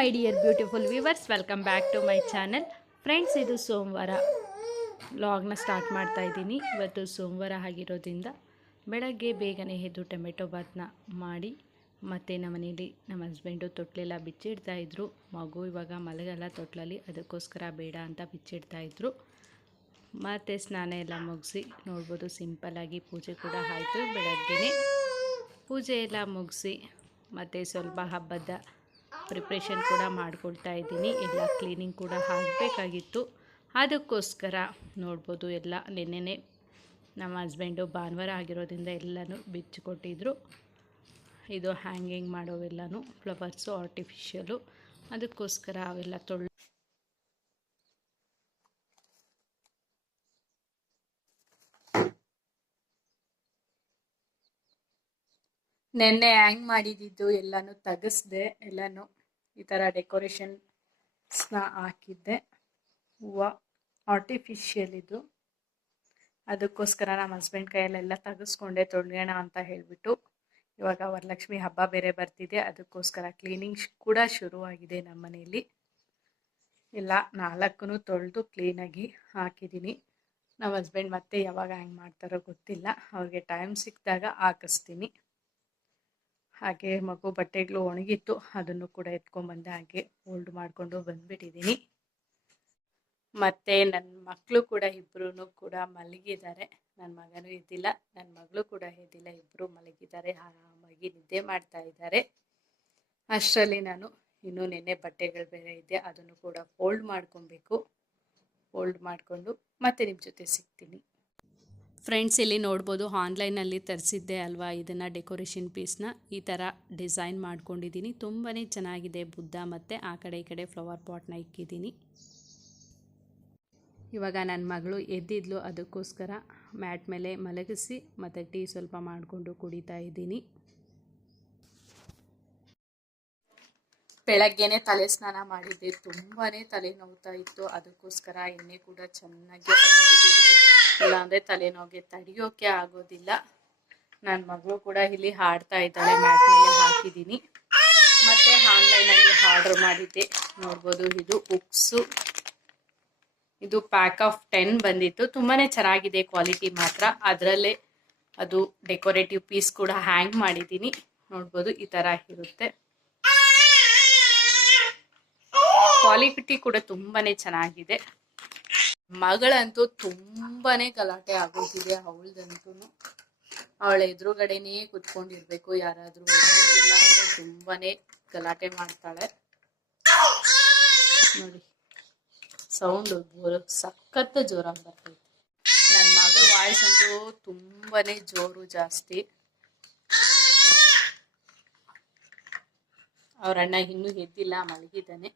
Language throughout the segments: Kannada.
My dear beautiful viewers welcome back to my channel. Friends, ಇದು ಸೋಮವಾರ ಲಾಗ್ನ ಸ್ಟಾರ್ಟ್ ಮಾಡ್ತಾ ಇದ್ದೀನಿ. ಇವತ್ತು ಸೋಮವಾರ ಆಗಿರೋದ್ರಿಂದ ಬೆಳಗ್ಗೆ ಬೇಗನೆ ಎದ್ದು ಟೊಮೆಟೊ ಬಾತ್ನ ಮಾಡಿ ಮತ್ತು ನಮ್ಮ ಮನೇಲಿ ನಮ್ಮ ಹಸ್ಬೆಂಡು ತೊಟ್ಲೆಲ್ಲ ಬಿಚ್ಚಿಡ್ತಾ ಇದ್ರು. ಮಗು ಇವಾಗ ಮಲಗಲ್ಲ ತೊಟ್ಲಲ್ಲಿ, ಅದಕ್ಕೋಸ್ಕರ ಬೇಡ ಅಂತ ಬಿಚ್ಚಿಡ್ತಾಯಿದ್ರು ಮತ್ತು ಸ್ನಾನ ಎಲ್ಲ ಮುಗಿಸಿ ನೋಡ್ಬೋದು ಸಿಂಪಲ್ಲಾಗಿ ಪೂಜೆ ಕೂಡ ಆಯಿತು. ಬೆಳಗ್ಗೆ ಪೂಜೆ ಎಲ್ಲ ಮುಗಿಸಿ ಮತ್ತು ಸ್ವಲ್ಪ ಹಬ್ಬದ ಪ್ರಿಪ್ರೇಷನ್ ಕೂಡ ಮಾಡ್ಕೊಳ್ತಾ ಇದ್ದೀನಿ. ಎಲ್ಲ ಕ್ಲೀನಿಂಗ್ ಕೂಡ ಆಗಬೇಕಾಗಿತ್ತು. ಅದಕ್ಕೋಸ್ಕರ ನೋಡ್ಬೋದು ಎಲ್ಲ ನಿನ್ನೆನೆ ನಮ್ಮ ಹಸ್ಬೆಂಡು ಭಾನುವಾರ ಆಗಿರೋದ್ರಿಂದ ಎಲ್ಲನೂ ಬಿಚ್ಚಿಕೊಟ್ಟಿದ್ರು. ಇದು ಹ್ಯಾಂಗಿಂಗ್ ಮಾಡೋವೆಲ್ಲನೂ ಫ್ಲವರ್ಸು ಆರ್ಟಿಫಿಷಿಯಲು ಅದಕ್ಕೋಸ್ಕರ ಅವೆಲ್ಲ ತೊಳ್ ನೆನ್ನೆ ಹ್ಯಾಂಗ್ ಮಾಡಿದ್ದು ಎಲ್ಲನೂ ತೆಗೆಸ್ದೆ, ಎಲ್ಲನೂ. ಈ ಥರ ಡೆಕೋರೇಷನ್ಸ್ನ ಹಾಕಿದ್ದೆ. ಹೂವು ಆರ್ಟಿಫಿಷಿಯಲ್ ಇದು. ಅದಕ್ಕೋಸ್ಕರ ನಮ್ಮ ಹಸ್ಬೆಂಡ್ ಕೈಯಲ್ಲೆಲ್ಲ ತೆಗೆಸ್ಕೊಂಡೆ ತೊಳೆಯೋಣ ಅಂತ ಹೇಳಿಬಿಟ್ಟು ಇವಾಗ ವರಲಕ್ಷ್ಮಿ ಹಬ್ಬ ಬೇರೆ ಬರ್ತಿದೆ. ಅದಕ್ಕೋಸ್ಕರ ಕ್ಲೀನಿಂಗ್ ಕೂಡ ಶುರುವಾಗಿದೆ ನಮ್ಮ ಮನೆಯಲ್ಲಿ ಎಲ್ಲ ನಾಲ್ಕು ತೊಳೆದು ಕ್ಲೀನಾಗಿ ಹಾಕಿದ್ದೀನಿ. ನಮ್ಮ ಹಸ್ಬೆಂಡ್ ಮತ್ತೆ ಯಾವಾಗ ಹ್ಯಾಂಗ್ ಮಾಡ್ತಾರೋ ಗೊತ್ತಿಲ್ಲ. ಅವ್ರಿಗೆ ಟೈಮ್ ಸಿಕ್ಕಿದಾಗ ಹಾಕಿಸ್ತೀನಿ. ಹಾಗೆ ಮಗು ಬಟ್ಟೆಗಳು ಒಣಗಿತ್ತು, ಅದನ್ನು ಕೂಡ ಎತ್ಕೊಂಡ್ಬಂದೆ ಹಾಗೆ ಫೋಲ್ಡ್ ಮಾಡಿಕೊಂಡು ಬಂದ್ಬಿಟ್ಟಿದ್ದೀನಿ. ಮತ್ತು ನನ್ನ ಮಕ್ಕಳು ಕೂಡ ಇಬ್ಬರೂ ಕೂಡ ಮಲಗಿದ್ದಾರೆ. ನನ್ನ ಮಗನೂ ಇದ್ದಿಲ್ಲ ನನ್ನ ಮಗಳು ಕೂಡ ಇದ್ದಿಲ್ಲ ಇಬ್ಬರು ಮಲಗಿದ್ದಾರೆ, ಆರಾಮಾಗಿ ನಿದ್ದೆ ಮಾಡ್ತಾ ಇದ್ದಾರೆ. ಅಷ್ಟರಲ್ಲಿ ನಾನು ಇನ್ನೂ ನೆನ್ನೆ ಬಟ್ಟೆಗಳು ಬೇರೆ ಇದೆ, ಅದನ್ನು ಕೂಡ ಫೋಲ್ಡ್ ಮಾಡ್ಕೊಬೇಕು. ಫೋಲ್ಡ್ ಮಾಡಿಕೊಂಡು ಮತ್ತೆ ನಿಮ್ಮ ಜೊತೆ ಸಿಗ್ತೀನಿ. ಫ್ರೆಂಡ್ಸ್ ಇಲ್ಲಿ ನೋಡ್ಬೋದು ಆನ್ಲೈನಲ್ಲಿ ತರಿಸಿದ್ದೆ ಅಲ್ವಾ ಇದನ್ನು ಡೆಕೋರೇಷನ್ ಪೀಸ್ನ. ಈ ಥರ ಡಿಸೈನ್ ಮಾಡ್ಕೊಂಡಿದ್ದೀನಿ. ತುಂಬಾ ಚೆನ್ನಾಗಿದೆ ಬುದ್ಧ ಮತ್ತು ಆ ಕಡೆ ಈ ಕಡೆ ಫ್ಲವರ್ ಪಾಟ್ನ ಇಕ್ಕಿದ್ದೀನಿ. ಇವಾಗ ನನ್ನ ಮಗಳು ಎದ್ದಿದ್ಲು ಅದಕ್ಕೋಸ್ಕರ ಮ್ಯಾಟ್ ಮೇಲೆ ಮಲಗಿಸಿ ಮತ್ತು ಟೀ ಸ್ವಲ್ಪ ಮಾಡಿಕೊಂಡು ಕುಡಿತಾ ಇದ್ದೀನಿ. ಬೆಳಗ್ಗೆನೆ ತಲೆ ಸ್ನಾನ ಮಾಡಿದ್ದೆ. ತುಂಬಾ ತಲೆ ನೋವ್ತಾ ಇತ್ತು. ಅದಕ್ಕೋಸ್ಕರ ಎಣ್ಣೆ ಕೂಡ ಚೆನ್ನಾಗಿ ಇಲ್ಲ ಇಲ್ಲಾಂದರೆ ತಲೆನೋವಿಗೆ ತಡೆಯೋಕೆ ಆಗೋದಿಲ್ಲ. ನನ್ನ ಮಗಳು ಕೂಡ ಇಲ್ಲಿ ಹಾಡ್ತಾ ಇದ್ದಾಳೆ. ಮ್ಯಾಟ್ ಮೇಲೆ ಹಾಕಿದ್ದೀನಿ. ಮತ್ತು ಆನ್ಲೈನಲ್ಲಿ ಆರ್ಡರ್ ಮಾಡಿದ್ದೆ. ನೋಡ್ಬೋದು ಇದು ಬುಕ್ಸು ಇದು ಪ್ಯಾಕ್ ಆಫ್ ಟೆನ್ ಬಂದಿತ್ತು. ತುಂಬಾ ಚೆನ್ನಾಗಿದೆ ಕ್ವಾಲಿಟಿ ಮಾತ್ರ. ಅದರಲ್ಲೇ ಅದು ಡೆಕೋರೇಟಿವ್ ಪೀಸ್ ಕೂಡ ಹ್ಯಾಂಗ್ ಮಾಡಿದ್ದೀನಿ. ನೋಡ್ಬೋದು ಈ ಥರ ಇರುತ್ತೆ. ಕ್ವಾಲಿಟಿ ಕೂಡ ತುಂಬಾನೇ ಚೆನ್ನಾಗಿದೆ. ಮಗಳಂತೂ ತುಂಬಾನೇ ಗಲಾಟೆ ಆಗೋಗಿದೆ ಅವಳದಂತೂ. ಅವಳ ಎದುರುಗಡೆನೇ ಕುತ್ಕೊಂಡಿರ್ಬೇಕು, ಯಾರಾದ್ರೂ ಇಲ್ಲ ತುಂಬಾನೇ ಗಲಾಟೆ ಮಾಡ್ತಾಳೆ. ನೋಡಿ ಸೌಂಡ್ ಸಖತ್ ಜೋರಾಗಿ ಬರ್ತೈತೆ. ನನ್ನ ಮಗಳ ವಾಯ್ಸ್ ಅಂತೂ ತುಂಬಾನೇ ಜೋರು ಜಾಸ್ತಿ. ಅವ್ರ ಅಣ್ಣ ಇನ್ನೂ ಎದ್ದಿಲ್ಲ, ಮಲಗಿದ್ದಾನೆ.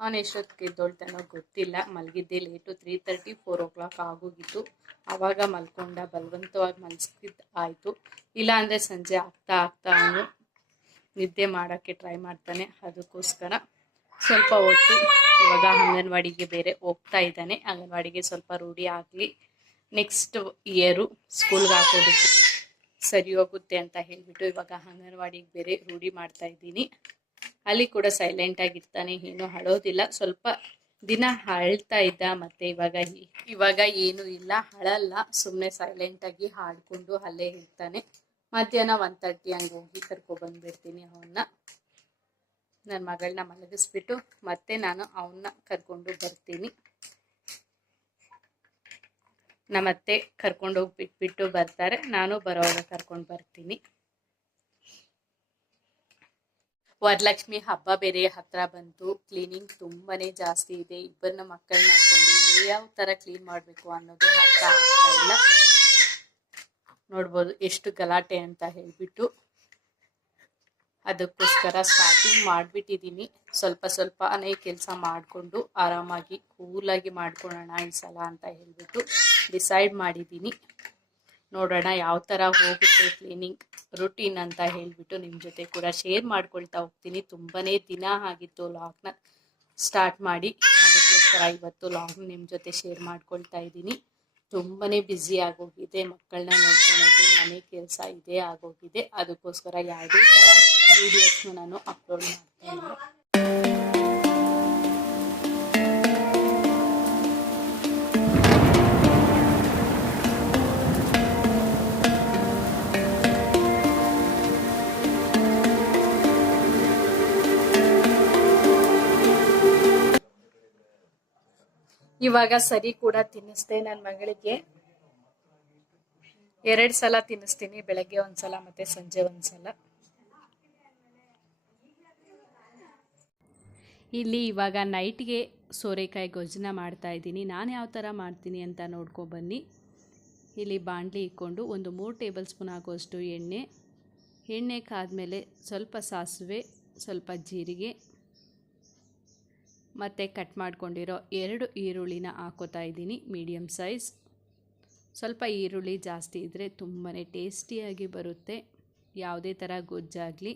ಅವನು ಎಷ್ಟೊತ್ತಿಗೆ ಗೊತ್ತಿಲ್ಲ. ಮಲಗಿದ್ದೆ late three thirty four o'clock ಆಗೋಗಿತ್ತು. ಆವಾಗ ಮಲ್ಕೊಂಡ, ಬಲವಂತವಾಗಿ ಮಲ್ಸ್ಕಿದ್ ಆಯಿತು. ಇಲ್ಲ ಅಂದರೆ ಸಂಜೆ ಆಗ್ತಾ ಆಗ್ತಾ ಅವನು ನಿದ್ದೆ ಮಾಡೋಕ್ಕೆ ಟ್ರೈ ಮಾಡ್ತಾನೆ. ಅದಕ್ಕೋಸ್ಕರ ಸ್ವಲ್ಪ ಹೊತ್ತು ಇವಾಗ ಅಂಗನವಾಡಿಗೆ ಬೇರೆ ಹೋಗ್ತಾ ಇದ್ದಾನೆ. ಅಂಗನವಾಡಿಗೆ ಸ್ವಲ್ಪ ರೂಢಿ ಆಗಲಿ. ನೆಕ್ಸ್ಟ್ ಇಯರು ಸ್ಕೂಲ್ಗೆ ಹಾಕೋದಕ್ಕೆ ಸರಿ ಹೋಗುತ್ತೆ ಅಂತ ಹೇಳಿಬಿಟ್ಟು ಇವಾಗ ಅಂಗನವಾಡಿಗೆ ಬೇರೆ ರೂಢಿ ಮಾಡ್ತಾ ಇದ್ದೀನಿ. ಅಲ್ಲಿ ಕೂಡ ಸೈಲೆಂಟ್ ಆಗಿರ್ತಾನೆ ಏನು ಅಳೋದಿಲ್ಲ ಸ್ವಲ್ಪ ದಿನ ಅಳ್ತಾ ಇದ್ದ ಮತ್ತೆ ಇವಾಗ ಇವಾಗ ಏನು ಇಲ್ಲ ಹಳಲ್ಲ ಸುಮ್ಮನೆ ಸೈಲೆಂಟ್ ಆಗಿ ಹಾಡ್ಕೊಂಡು ಅಲ್ಲೇ ಇರ್ತಾನೆ. ಮಧ್ಯಾಹ್ನ ಒನ್ ತರ್ಟಿ ಹಂಗೆ ಹೋಗಿ ಕರ್ಕೊ ಬಂದ್ಬಿಡ್ತೀನಿ ಅವನ್ನ ನನ್ನ ಮಗಳನ್ನ ಮಲಗಿಸ್ಬಿಟ್ಟು ಮತ್ತೆ ನಾನು ಅವನ್ನ ಕರ್ಕೊಂಡು ಬರ್ತೀನಿ. ನಮ್ಮತ್ತೆ ಕರ್ಕೊಂಡು ಹೋಗಿ ಬಿಟ್ಬಿಟ್ಟು ಬರ್ತಾರೆ. ನಾನು ಬರೋವಾಗ ಕರ್ಕೊಂಡು ಬರ್ತೀನಿ. ವರಲಕ್ಷ್ಮಿ ಹಬ್ಬ ಬೇರೆ ಹತ್ರ ಬಂತು ಕ್ಲೀನಿಂಗ್ ತುಂಬಾನೇ ಜಾಸ್ತಿ ಇದೆ. ಇಬ್ಬರನ್ನ ಮಕ್ಕಳನ್ನ ಹಾಕೊಂಡು ಯಾವ ತರ ಕ್ಲೀನ್ ಮಾಡಬೇಕು ಅನ್ನೋದು ಅರ್ಥ ಆಗ್ತಾ ಇಲ್ಲ. ನೋಡ್ಬೋದು ಎಷ್ಟು ಗಲಾಟೆ ಅಂತ ಹೇಳ್ಬಿಟ್ಟು ಅದಕ್ಕೋಸ್ಕರ ಸ್ಟಾರ್ಟಿಂಗ್ ಮಾಡಿಬಿಟ್ಟಿದ್ದೀನಿ ಸ್ವಲ್ಪ ಸ್ವಲ್ಪನೇ ಕೆಲಸ ಮಾಡಿಕೊಂಡು ಆರಾಮಾಗಿ ಕೂಲಾಗಿ ಮಾಡ್ಕೊಳ್ಳೋಣ ಈ ಸಲ ಅಂತ ಹೇಳ್ಬಿಟ್ಟು ಡಿಸೈಡ್ ಮಾಡಿದ್ದೀನಿ ನೋಡೋಣ ಯಾವ ಥರ ಹೋಗುತ್ತೆ ಕ್ಲೀನಿಂಗ್ ರುಟೀನ್ ಅಂತ ಹೇಳಿಬಿಟ್ಟು ನಿಮ್ಮ ಜೊತೆ ಕೂಡ ಶೇರ್ ಮಾಡ್ಕೊಳ್ತಾ ಹೋಗ್ತೀನಿ. ತುಂಬಾ ದಿನ ಆಗಿತ್ತು ಲಾಗ್ನ ಸ್ಟಾರ್ಟ್ ಮಾಡಿ. ಅದಕ್ಕೋಸ್ಕರ ಇವತ್ತು ಲಾಗ್ ನಿಮ್ಮ ಜೊತೆ ಶೇರ್ ಮಾಡ್ಕೊಳ್ತಾ ಇದ್ದೀನಿ. ತುಂಬಾ ಬ್ಯುಸಿ ಆಗೋಗಿದೆ. ಮಕ್ಕಳನ್ನ ನೋಡ್ಕೊಳೋದು, ಮನೆ ಕೆಲಸ ಇದೇ ಆಗೋಗಿದೆ. ಅದಕ್ಕೋಸ್ಕರ ಯಾವುದೇ ವಿಡಿಯೋಸ್ನ ನಾನು ಅಪ್ಲೋಡ್ ಮಾಡ್ತೀನಿ ಇವಾಗ ಸರಿ ಕೂಡ ತಿನ್ನಿಸ್ದೆ ನನ್ನ ಮಗಳಿಗೆ. ಎರಡು ಸಲ ತಿನ್ನಿಸ್ತೀನಿ, ಬೆಳಗ್ಗೆ ಒಂದ್ಸಲ ಮತ್ತೆ ಸಂಜೆ ಒಂದ್ಸಲ. ಇಲ್ಲಿ ಇವಾಗ ನೈಟ್ಗೆ ಸೋರೆಕಾಯಿ ಗೊಜ್ಜನ ಮಾಡ್ತಾ ಇದ್ದೀನಿ. ನಾನು ಯಾವ ಥರ ಮಾಡ್ತೀನಿ ಅಂತ ನೋಡ್ಕೊಬನ್ನಿ ಇಲ್ಲಿ ಬಾಣಲಿ ಇಕ್ಕೊಂಡು ಒಂದು ಮೂರು ಟೇಬಲ್ ಸ್ಪೂನ್ ಆಗುವಷ್ಟು ಎಣ್ಣೆ. ಎಣ್ಣೆ ಕಾದ್ಮೇಲೆ ಸ್ವಲ್ಪ ಸಾಸಿವೆ, ಸ್ವಲ್ಪ ಜೀರಿಗೆ ಮತ್ತು ಕಟ್ ಮಾಡ್ಕೊಂಡಿರೋ ಎರಡು ಈರುಳ್ಳಿನ ಹಾಕೋತಾ ಇದ್ದೀನಿ ಮೀಡಿಯಮ್ ಸೈಜ್ ಸ್ವಲ್ಪ ಈರುಳ್ಳಿ ಜಾಸ್ತಿ ಇದ್ದರೆ ತುಂಬಾ ಟೇಸ್ಟಿಯಾಗಿ ಬರುತ್ತೆ, ಯಾವುದೇ ಥರ ಗೊಜ್ಜಾಗಲಿ.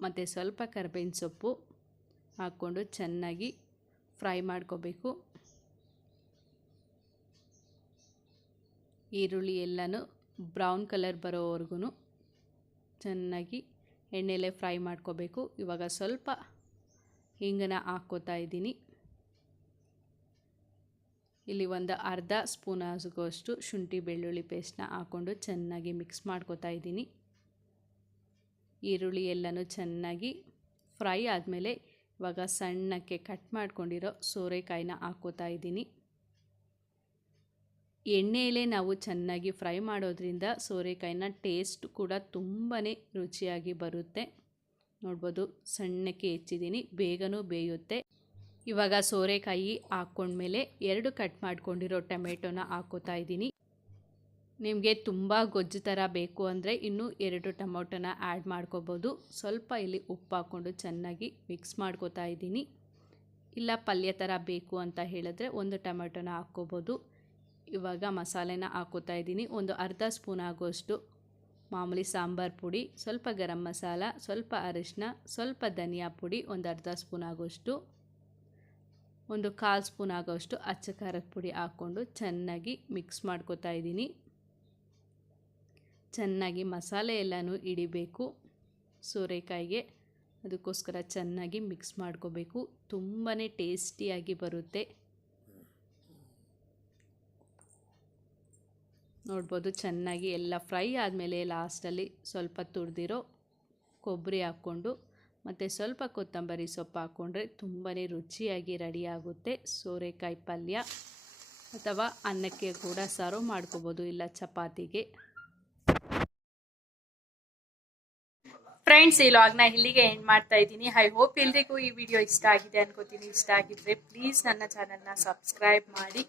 ಮತ್ತು ಸ್ವಲ್ಪ ಕರ್ಬೇವಿನ ಸೊಪ್ಪು ಹಾಕ್ಕೊಂಡು ಚೆನ್ನಾಗಿ ಫ್ರೈ ಮಾಡ್ಕೋಬೇಕು. ಈರುಳ್ಳಿ ಎಲ್ಲನೂ ಬ್ರೌನ್ ಕಲರ್ ಬರೋವರೆಗೂ ಚೆನ್ನಾಗಿ ಎಣ್ಣೆಲೆ ಫ್ರೈ ಮಾಡ್ಕೋಬೇಕು. ಇವಾಗ ಸ್ವಲ್ಪ ಹಿಂಗನ್ನ ಹಾಕ್ಕೋತಾ ಇದ್ದೀನಿ. ಇಲ್ಲಿ ಒಂದು ಅರ್ಧ ಸ್ಪೂನ್ ಆಗೋಷ್ಟು ಶುಂಠಿ ಬೆಳ್ಳುಳ್ಳಿ ಪೇಸ್ಟ್ನ ಹಾಕ್ಕೊಂಡು ಚೆನ್ನಾಗಿ ಮಿಕ್ಸ್ ಮಾಡ್ಕೋತಾ ಇದ್ದೀನಿ. ಈರುಳ್ಳಿ ಎಲ್ಲನೂ ಚೆನ್ನಾಗಿ ಫ್ರೈ ಆದಮೇಲೆ ಇವಾಗ ಸಣ್ಣಕ್ಕೆ ಕಟ್ ಮಾಡ್ಕೊಂಡಿರೋ ಸೋರೆಕಾಯಿನ ಹಾಕ್ಕೋತಾ ಇದ್ದೀನಿ. ಎಣ್ಣೆಯಲ್ಲೇ ನಾವು ಚೆನ್ನಾಗಿ ಫ್ರೈ ಮಾಡೋದ್ರಿಂದ ಸೋರೆಕಾಯಿನ ಟೇಸ್ಟ್ ಕೂಡ ತುಂಬಾ ರುಚಿಯಾಗಿ ಬರುತ್ತೆ. ನೋಡ್ಬೋದು. ಸಣ್ಣಕ್ಕೆ ಹೆಚ್ಚಿದ್ದೀನಿ, ಬೇಗನೂ ಬೇಯುತ್ತೆ. ಇವಾಗ ಸೋರೆಕಾಯಿ ಹಾಕ್ಕೊಂಡ್ಮೇಲೆ ಎರಡು ಕಟ್ ಮಾಡ್ಕೊಂಡಿರೋ ಟೊಮೆಟೊನ ಹಾಕೋತಾ ಇದ್ದೀನಿ. ನಿಮಗೆ ತುಂಬ ಗೊಜ್ಜು ಥರ ಬೇಕು ಅಂದರೆ ಇನ್ನೂ ಎರಡು ಟೊಮೊಟೊನ ಆ್ಯಡ್ ಮಾಡ್ಕೋಬೋದು. ಸ್ವಲ್ಪ ಇಲ್ಲಿ ಉಪ್ಪು ಹಾಕ್ಕೊಂಡು ಚೆನ್ನಾಗಿ ಮಿಕ್ಸ್ ಮಾಡ್ಕೋತಾ ಇದ್ದೀನಿ. ಇಲ್ಲ ಪಲ್ಯ ಥರ ಬೇಕು ಅಂತ ಹೇಳಿದ್ರೆ ಒಂದು ಟೊಮೆಟೊನ ಹಾಕ್ಕೋಬೋದು. ಇವಾಗ ಮಸಾಲೆನ ಹಾಕೋತಾ ಇದ್ದೀನಿ. ಒಂದು ಅರ್ಧ ಸ್ಪೂನ್ ಆಗೋಷ್ಟು ಮಾಮೂಲಿ ಸಾಂಬಾರ್ ಪುಡಿ, ಸ್ವಲ್ಪ ಗರಂ ಮಸಾಲ, ಸ್ವಲ್ಪ ಅರಿಶಿನ ಸ್ವಲ್ಪ ಧನಿಯಾ ಪುಡಿ, ಒಂದು ಅರ್ಧ ಸ್ಪೂನ್ ಆಗೋಷ್ಟು, ಒಂದು ಕಾಲು ಸ್ಪೂನ್ ಆಗೋಷ್ಟು ಅಚ್ಚ ಖಾರದ ಪುಡಿ ಹಾಕ್ಕೊಂಡು ಚೆನ್ನಾಗಿ ಮಿಕ್ಸ್ ಮಾಡ್ಕೋತಾ ಇದ್ದೀನಿ. ಚೆನ್ನಾಗಿ ಮಸಾಲೆ ಎಲ್ಲನೂ ಹಿಡಿಬೇಕು ಸೋರೆಕಾಯಿಗೆ. ಅದಕ್ಕೋಸ್ಕರ ಚೆನ್ನಾಗಿ ಮಿಕ್ಸ್ ಮಾಡ್ಕೋಬೇಕು. ತುಂಬಾ ಟೇಸ್ಟಿಯಾಗಿ ಬರುತ್ತೆ. ನೋಡ್ಬೋದು, ಚೆನ್ನಾಗಿ ಎಲ್ಲ ಫ್ರೈ ಆದಮೇಲೆ ಲಾಸ್ಟಲ್ಲಿ ಸ್ವಲ್ಪ ತುರಿದಿರೋ ಕೊಬ್ಬರಿ ಹಾಕ್ಕೊಂಡು, ಮತ್ತು ಸ್ವಲ್ಪ ಕೊತ್ತಂಬರಿ ಸೊಪ್ಪು ಹಾಕ್ಕೊಂಡ್ರೆ ತುಂಬಾ ರುಚಿಯಾಗಿ ರೆಡಿಯಾಗುತ್ತೆ ಸೋರೆಕಾಯಿ ಪಲ್ಯ ಅಥವಾ ಅನ್ನಕ್ಕೆ ಕೂಡ ಸರ್ವ್ ಮಾಡ್ಕೋಬೋದು, ಇಲ್ಲ ಚಪಾತಿಗೆ. ಫ್ರೆಂಡ್ಸ್ ಈ ಲಾಗ್ನ ಇಲ್ಲಿಗೆ ಎಂಡ್ ಮಾಡ್ತಾ ಇದ್ದೀನಿ. ಐ ಹೋಪ್ ಎಲ್ರಿಗೂ ಈ ವಿಡಿಯೋ ಇಷ್ಟ ಆಗಿದೆ ಅನ್ಕೋತೀನಿ. ಇಷ್ಟ ಆಗಿದ್ರೆ ಪ್ಲೀಸ್ ನನ್ನ ಚಾನಲ್ನ ಸಬ್ಸ್ಕ್ರೈಬ್ ಮಾಡಿ.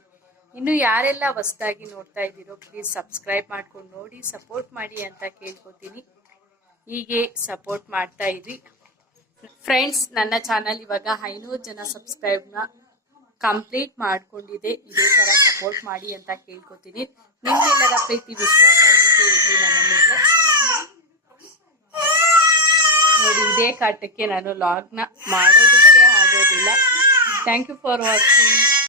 ಇನ್ನು ಯಾರೆಲ್ಲ ಹೊಸದಾಗಿ ನೋಡ್ತಾ ಇದ್ದೀರೋ ಪ್ಲೀಸ್ ಸಬ್ಸ್ಕ್ರೈಬ್ ಮಾಡ್ಕೊಂಡು ನೋಡಿ ಸಪೋರ್ಟ್ ಮಾಡಿ ಅಂತ ಕೇಳ್ಕೊತೀನಿ. ಹೀಗೆ ಸಪೋರ್ಟ್ ಮಾಡ್ತಾ ಇರಿ. ಫ್ರೆಂಡ್ಸ್ ನನ್ನ ಚಾನಲ್ ಇವಾಗ ಐನೂರು ಜನ ಸಬ್ಸ್ಕ್ರೈಬ್ನ ಕಂಪ್ಲೀಟ್ ಮಾಡ್ಕೊಂಡಿದೆ. ಇದೇ ಥರ ಸಪೋರ್ಟ್ ಮಾಡಿ ಅಂತ ಕೇಳ್ಕೊತೀನಿ. ನಿಮ್ಮೆಲ್ಲರ ಪ್ರೀತಿ, ವಿಶ್ವಾಸ ನನ್ನ ಮೇಲೆ. ನೋಡಿ, ಇದೇ ಕಾಟಕ್ಕೆ ನಾನು ಲಾಗ್ನ ಮಾಡೋದಕ್ಕೆ ಆಗೋದಿಲ್ಲ. Thank you for watching